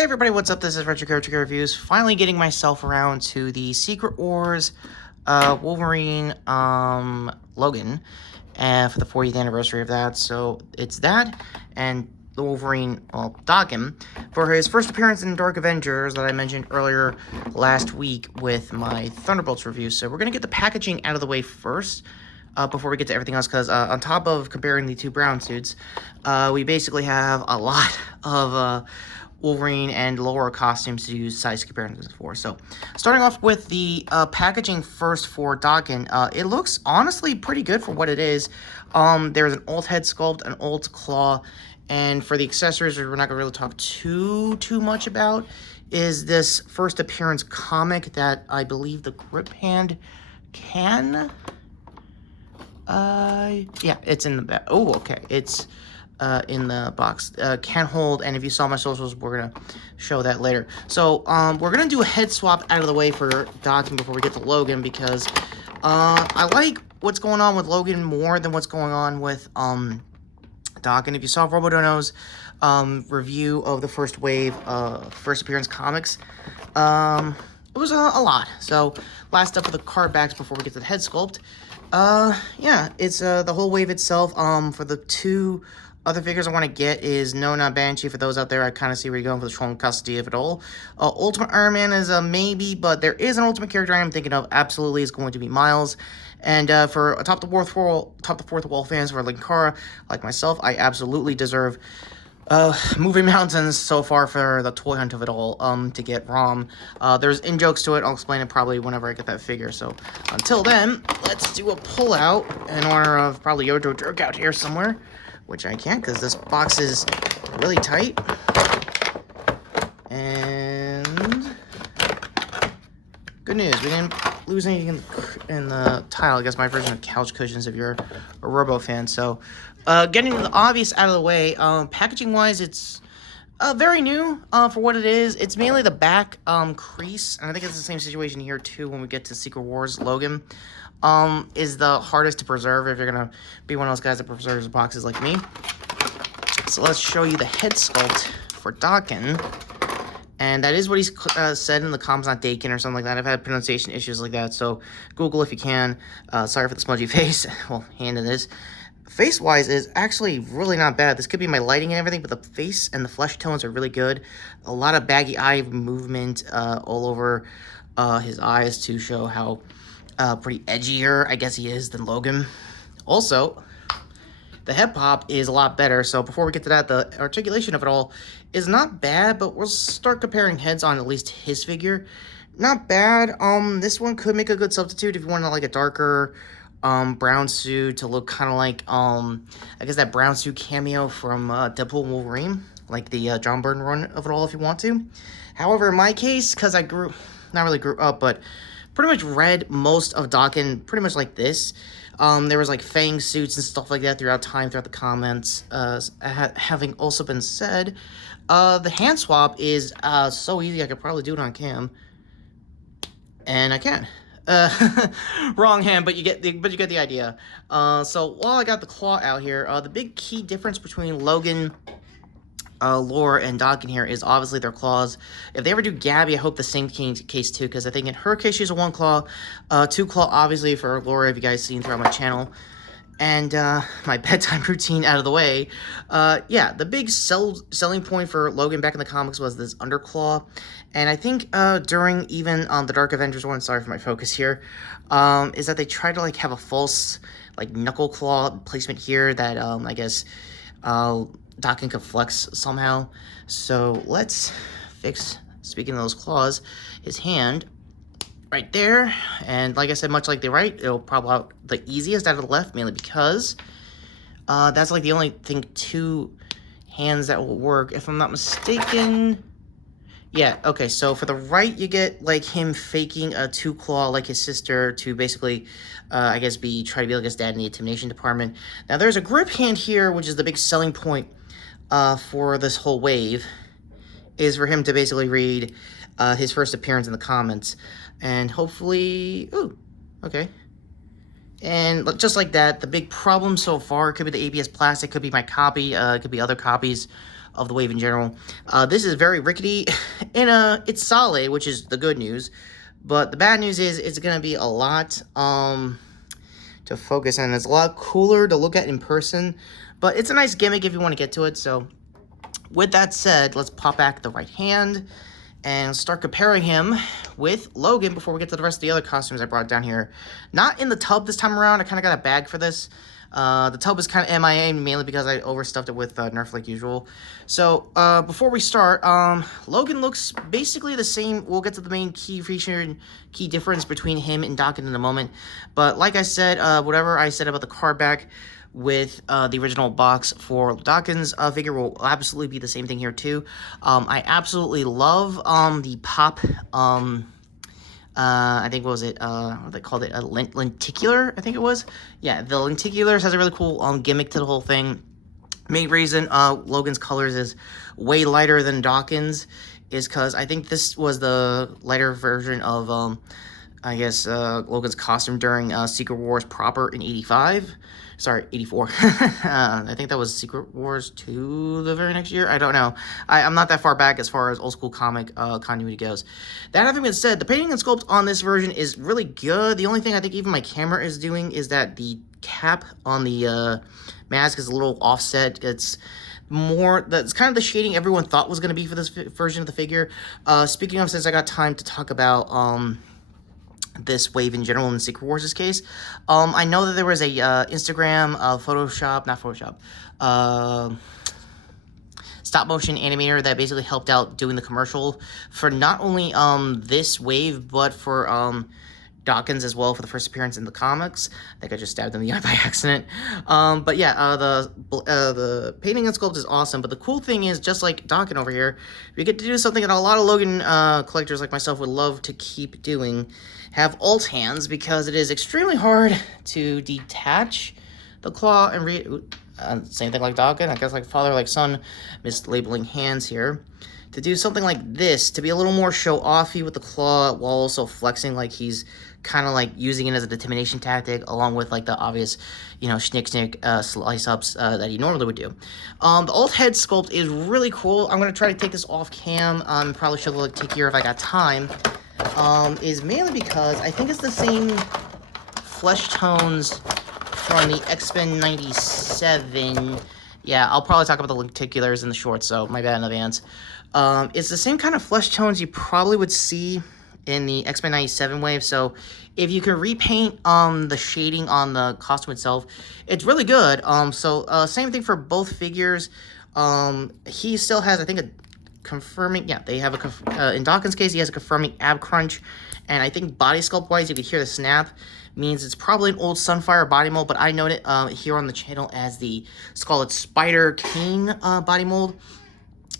Hey everybody, what's up? This is RetroKid Reviews. Finally getting myself around to the Secret Wars Wolverine Logan for the 40th anniversary of that. So it's that and the Wolverine, Daken, for his first appearance in Dark Avengers that I mentioned earlier last week with my Thunderbolts review. So we're going to get the packaging out of the way first. Before we get to everything else, because on top of comparing the two brown suits, we basically have a lot of Wolverine and Laura costumes to use size comparisons for. So, starting off with the packaging first for Daken, it looks honestly pretty good for what it is. There's an old head sculpt, an old claw, and for the accessories, we're not going to really talk too much about, is this first appearance comic that I believe the grip hand can... yeah, it's in the back. Oh, okay. It's in the box. Can hold, and if you saw my socials, we're gonna show that later. So, we're gonna do a head swap out of the way for Daken before we get to Logan, because I like what's going on with Logan more than what's going on with Daken. If you saw Robo's review of the first wave first appearance comics, it was a lot. So, last up with the card backs before we get to the head sculpt. Yeah, it's the whole wave itself. For the two other figures I want to get is Nona Banshee. For those out there, I kind of see where you're going for the strong custody of it all. Ultimate Iron Man is a maybe, but there is an ultimate character I'm thinking of. Absolutely, is going to be Miles. And for top the fourth wall fans for Linkara, like myself, I absolutely deserve moving mountains so far for the toy hunt of it all, to get ROM. There's in-jokes to it. I'll explain it probably whenever I get that figure. So, until then, let's do a pull-out in honor of probably Yojo Jerk out here somewhere, which I can't because this box is really tight. And... good news, we didn't lose anything in the tile. I guess my version of couch cushions if you're a Robo fan. So, getting the obvious out of the way, packaging-wise, it's very new for what it is. It's mainly the back crease, and I think it's the same situation here, too, when we get to Secret Wars Logan. Is the hardest to preserve if you're going to be one of those guys that preserves boxes like me. So let's show you the head sculpt for Daken. And that is what he's said in the comments on Daken or something like that. I've had pronunciation issues like that, so Google if you can. Sorry for the smudgy face. Well, hand in this. Face-wise is actually really not bad. This could be my lighting and everything, but the face and the flesh tones are really good. A lot of baggy eye movement all over his eyes to show how pretty edgier, I guess, he is than Logan. Also, the head pop is a lot better. So before we get to that, the articulation of it all is not bad, but we'll start comparing heads on at least his figure. Not bad. This one could make a good substitute if you want like a darker brown suit to look kind of like I guess that brown suit cameo from Deadpool and Wolverine, like the John Byrne run of it all if you want to. However, in my case, because I not really grew up, but pretty much read most of Daken pretty much like this. There was like Fang suits and stuff like that throughout the comments. Having also been said, the hand swap is so easy I could probably do it on cam. And I can. Wrong hand, but you get the idea. So while I got the claw out here, the big key difference between Logan, Laura, and Daken here is obviously their claws. If they ever do Gabby, I hope the same case too, because I think in her case she's a 1 claw, 2 claw obviously for Laura, if you guys seen throughout my channel. And my bedtime routine out of the way, yeah, the big selling point for Logan back in the comics was this underclaw. And I think during even the Dark Avengers one, sorry for my focus here, is that they tried to like have a false like knuckle claw placement here that I guess Daken could flex somehow. So let's fix, speaking of those claws, his hand right there. And like I said, much like the right, it'll pop out the easiest out of the left, mainly because that's like the only thing, 2 hands that will work, if I'm not mistaken. Yeah, okay, so for the right, you get like him faking a 2 claw like his sister to basically, I guess, try to be like his dad in the intimidation department. Now there's a grip hand here, which is the big selling point for this whole wave, is for him to basically read his first appearance in the comments. And hopefully, ooh, okay. And just like that, the big problem so far could be the ABS plastic, could be my copy, could be other copies of the wave in general. This is very rickety, and it's solid, which is the good news. But the bad news is it's gonna be a lot to focus on. It's a lot cooler to look at in person, but it's a nice gimmick if you want to get to it. So with that said, let's pop back the right hand and start comparing him with Logan before we get to the rest of the other costumes I brought down here. Not in the tub this time around. I kind of got a bag for this. The tub is kind of MIA mainly because I overstuffed it with Nerf like usual. So before we start, Logan looks basically the same. We'll get to the main key feature and key difference between him and Daken in a moment. But like I said, whatever I said about the card back with the original box for Daken's figure will absolutely be the same thing here too. I absolutely love the pop, I think, what was it, what they called it, a lenticular, I think it was. Yeah, the lenticulars has a really cool gimmick to the whole thing. Main reason Logan's colors is way lighter than Daken's is because I think this was the lighter version of I guess Logan's costume during Secret Wars proper in 85. Sorry, 84. I think that was Secret Wars 2 the very next year. I don't know. I'm not that far back as far as old school comic continuity goes. That having been said, the painting and sculpt on this version is really good. The only thing I think even my camera is doing is that the cap on the mask is a little offset. It's more, that's kind of the shading everyone thought was going to be for this version of the figure. Speaking of, since I got time to talk about this wave in general in Secret Wars' case. I know that there was a Instagram, stop motion animator that basically helped out doing the commercial for not only this wave, but for Daken's as well for the first appearance in the comics. I think I just stabbed him in the eye by accident. But yeah, the painting and sculpt is awesome. But the cool thing is, just like Daken over here, we get to do something that a lot of Logan collectors like myself would love to keep doing. Have alt hands, because it is extremely hard to detach the claw and same thing like Daken, I guess like father, like son, mislabeling hands here. To do something like this, to be a little more show-offy with the claw while also flexing like he's kind of like using it as an intimidation tactic, along with like the obvious, you know, schnick slice-ups that he normally would do. The alt head sculpt is really cool. I'm going to try to take this off cam. Probably should like, take here if I got time. Is mainly because I think it's the same flesh tones from the X-Men 97. Yeah, I'll probably talk about the lenticulars in the short, so my bad in advance. It's the same kind of flesh tones you probably would see in the X-Men 97 wave, so if you can repaint the shading on the costume itself, it's really good. Same thing for both figures. He still has, I think, a confirming, yeah, they have in Daken's case, he has a confirming ab crunch, and I think body sculpt wise, you could hear the snap, means it's probably an old Sunfire body mold, but I know it here on the channel as the Scarlet Spider King body mold.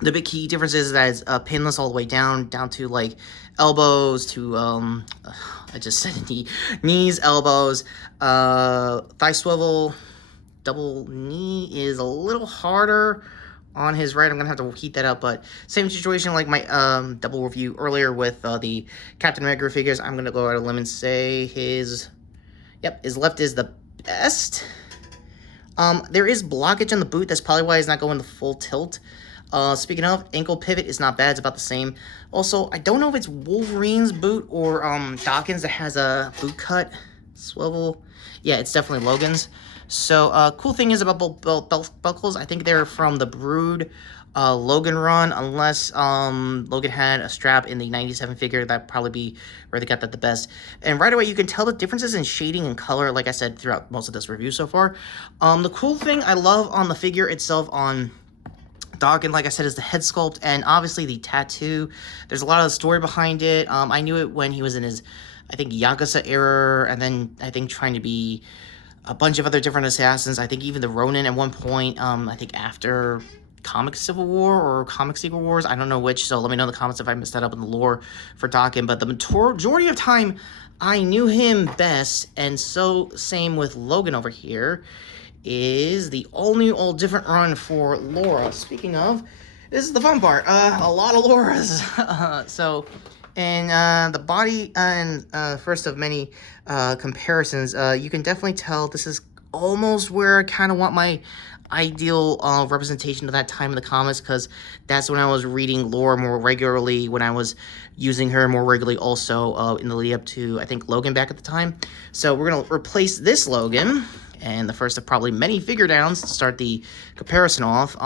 The big key difference is that it's pinless all the way down to like elbows to I just said knees, elbows, thigh swivel, double knee is a little harder on his right. I'm gonna have to heat that up, but same situation like my double review earlier with the Captain America figures. I'm gonna go out on a limb and say his left is the best. There is blockage on the boot. That's probably why he's not going the full tilt. Speaking of, ankle pivot is not bad. It's about the same. Also, I don't know if it's Wolverine's boot or Daken's that has a boot cut swivel. Yeah, it's definitely Logan's. So, cool thing is about both belt buckles, I think they're from the Brood Logan run, unless Logan had a strap in the 97 figure. That'd probably be where they got that the best. And right away, you can tell the differences in shading and color, like I said, throughout most of this review so far. The cool thing I love on the figure itself on Daken, like I said, is the head sculpt and obviously the tattoo. There's a lot of the story behind it. I knew it when he was in his, I think, Yakuza era, and then I think trying to be a bunch of other different assassins. I think even the Ronin at one point, I think after Comic Civil War or Comic Secret Wars, I don't know which, so let me know in the comments if I messed that up in the lore for Daken. But the majority of time, I knew him best, and so same with Logan over here, is the all-new, all-different run for Laura. Speaking of, this is the fun part, a lot of Lauras. And the body and first of many comparisons, you can definitely tell this is almost where I kind of want my ideal representation of that time in the comics, because that's when I was reading Laura more regularly, when I was using her more regularly also in the lead up to, I think, Logan back at the time. So we're going to replace this Logan, and the first of probably many figure downs to start the comparison off.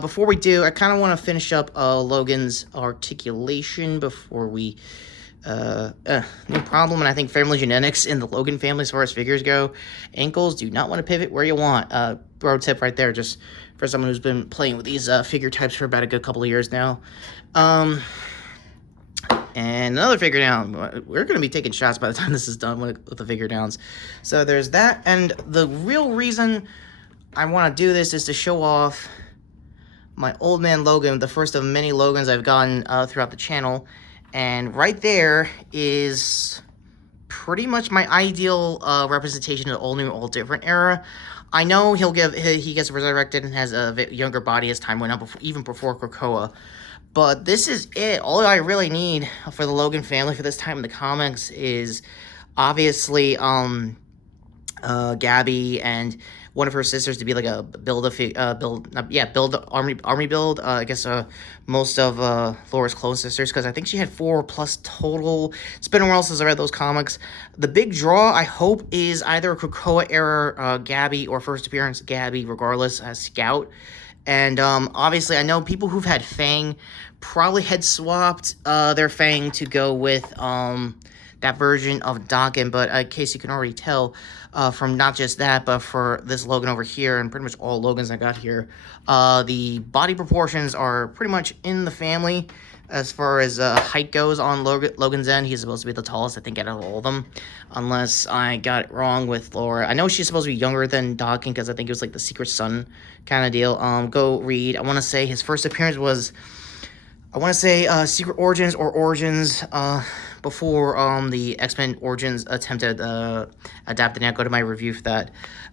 Before we do, I kind of want to finish up Logan's articulation before we... no problem, and I think family genetics in the Logan family as far as figures go. Ankles do not want to pivot where you want. Pro tip right there, just for someone who's been playing with these figure types for about a good couple of years now. And another figure down. We're going to be taking shots by the time this is done with the figure downs. So there's that, and the real reason I want to do this is to show off my old man Logan, the first of many Logans I've gotten throughout the channel. And right there is pretty much my ideal representation of the old new, old different era. I know he gets resurrected and has a younger body as time went on, even before Krakoa. But this is it. All I really need for the Logan family for this time in the comics is obviously Gabby and one of her sisters to be like a army build. I guess most of Laura's clone sisters, because I think she had 4+ total. It's been a while since I read those comics. The big draw, I hope, is either a Krakoa era Gabby or first appearance Gabby, regardless, as Scout. And obviously, I know people who've had Fang probably had swapped their Fang to go with that version of Daken, but in case you can already tell from not just that, but for this Logan over here, and pretty much all Logans I got here, the body proportions are pretty much in the family. As far as height goes on Logan's end, he's supposed to be the tallest, I think, out of all of them, unless I got it wrong with Laura. I know she's supposed to be younger than Daken, because I think it was like the Secret Son kind of deal. Go read. I want to say his first appearance was, Secret Origins or Origins, before the X-Men Origins attempted adapting it. Go to my review for that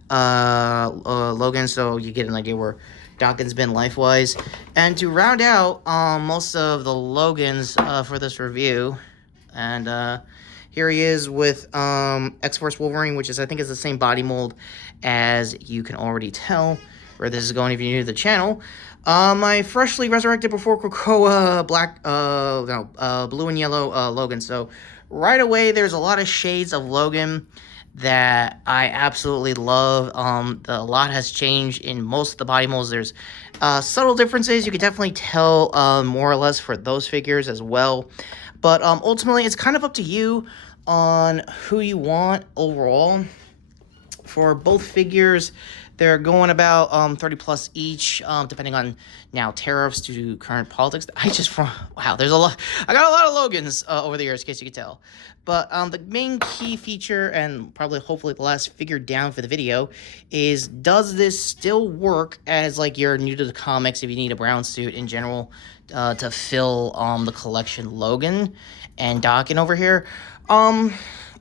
Logan, so you get an idea where Daken's been life-wise. And to round out most of the Logans for this review, and here he is with X-Force Wolverine, which I think is the same body mold, as you can already tell where this is going if you're new to the channel. My freshly resurrected before Krakoa blue and yellow Logan. So right away, there's a lot of shades of Logan that I absolutely love. A lot has changed in most of the body molds. There's subtle differences. You can definitely tell more or less for those figures as well. But ultimately, it's kind of up to you on who you want overall. For both figures, they're going about 30+ each, depending on now tariffs due to current politics. Wow, there's a lot. I got a lot of Logans over the years, in case you could tell. But the main key feature, and probably hopefully the last figure down for the video, is does this still work as like you're new to the comics if you need a brown suit in general to fill the collection Logan and Daken over here?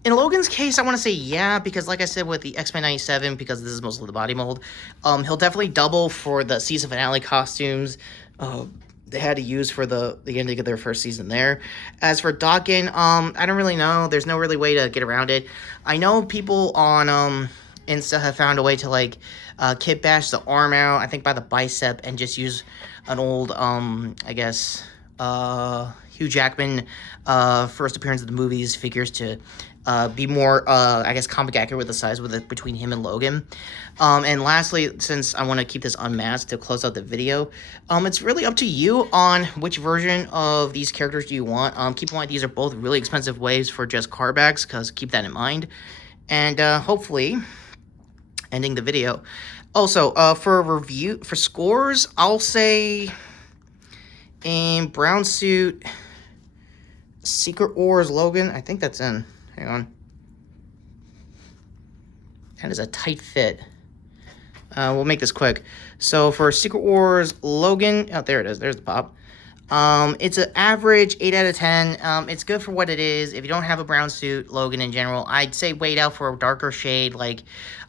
In Logan's case, I want to say yeah, because like I said with the X-Men 97, because this is mostly the body mold, he'll definitely double for the season finale costumes they had to use for the ending of their first season there. As for Daken, I don't really know. There's no really way to get around it. I know people on Insta have found a way to like kit bash the arm out, I think by the bicep, and just use an old, I guess, Hugh Jackman first appearance of the movies figures to be more, I guess, comic accurate with the size between him and Logan. And lastly, since I want to keep this unmasked to close out the video, it's really up to you on which version of these characters do you want. Keep in mind, these are both really expensive waves for just cardbacks, because keep that in mind. And hopefully, ending the video. Also, for scores, I'll say in brown suit, Secret Wars Logan, I think that's in. Hang on. That is a tight fit. We'll make this quick. So for Secret Wars Logan, oh, there it is. There's the pop. It's an average 8 out of 10. It's good for what it is. If you don't have a brown suit, Logan in general, I'd say wait out for a darker shade, like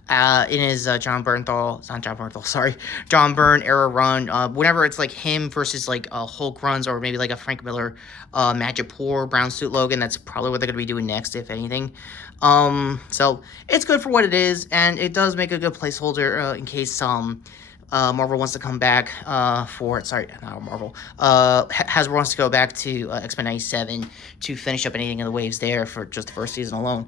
in his John Bernthal, it's not John Bernthal, sorry, John Byrne era run. Whenever it's like him versus like Hulk runs, or maybe like a Frank Miller Magic Poor brown suit Logan, that's probably what they're gonna be doing next, if anything. So it's good for what it is, and it does make a good placeholder in case Marvel wants to come back sorry, not Marvel. Hasbro wants to go back to X-Men 97 to finish up anything in the waves there for just the first season alone.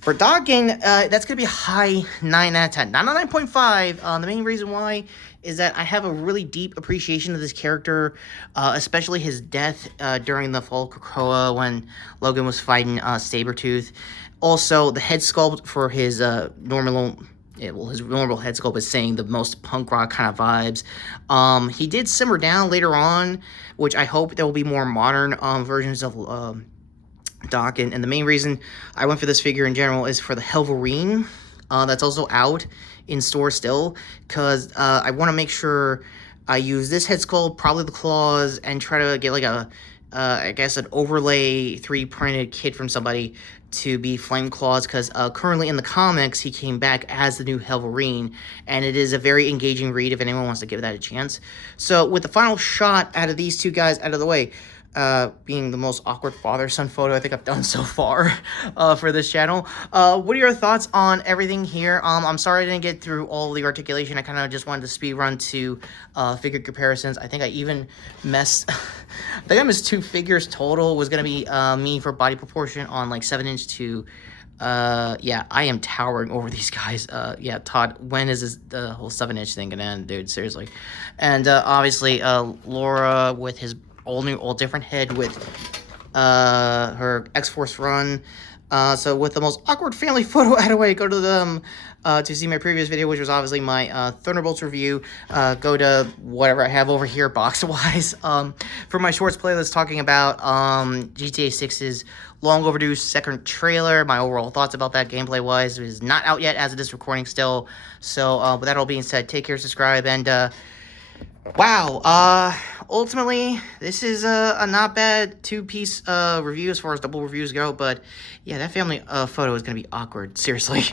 For Daken, that's going to be a high 9 out of 10. Not a 9.5. The main reason why is that I have a really deep appreciation of this character, especially his death during the Fall of Krakoa when Logan was fighting Sabretooth. Also, the head sculpt for his his normal head sculpt is saying the most punk rock kind of vibes. He did simmer down later on, which I hope there will be more modern versions of Daken. And the main reason I went for this figure in general is for the Wolverine. That's also out in store still, because I want to make sure I use this head sculpt, probably the claws, and try to get like I guess an overlay 3D printed kit from somebody to be Flame Claws, because currently in the comics he came back as the new Wolverine, and it is a very engaging read if anyone wants to give that a chance. So with the final shot out of these two guys out of the way, being the most awkward father-son photo I think I've done so far for this channel. What are your thoughts on everything here? I'm sorry I didn't get through all the articulation. I kind of just wanted to speed run to figure comparisons. I think I even messed... I think I missed 2 figures total. Was going to be me for body proportion on like 7-inch to... yeah, I am towering over these guys. Yeah, Todd, when is the whole 7-inch thing gonna end, dude? Seriously. And obviously Laura with his all different head with her X-Force run. So with the most awkward family photo out of the way, go to them to see my previous video, which was obviously my Thunderbolts review. Go to whatever I have over here box-wise for my shorts playlist talking about GTA 6's long overdue second trailer. My overall thoughts about that gameplay-wise is not out yet as of this recording still. So with that all being said, take care, subscribe, and wow, ultimately, this is a not bad 2-piece review as far as double reviews go, but yeah, that family photo is going to be awkward, seriously.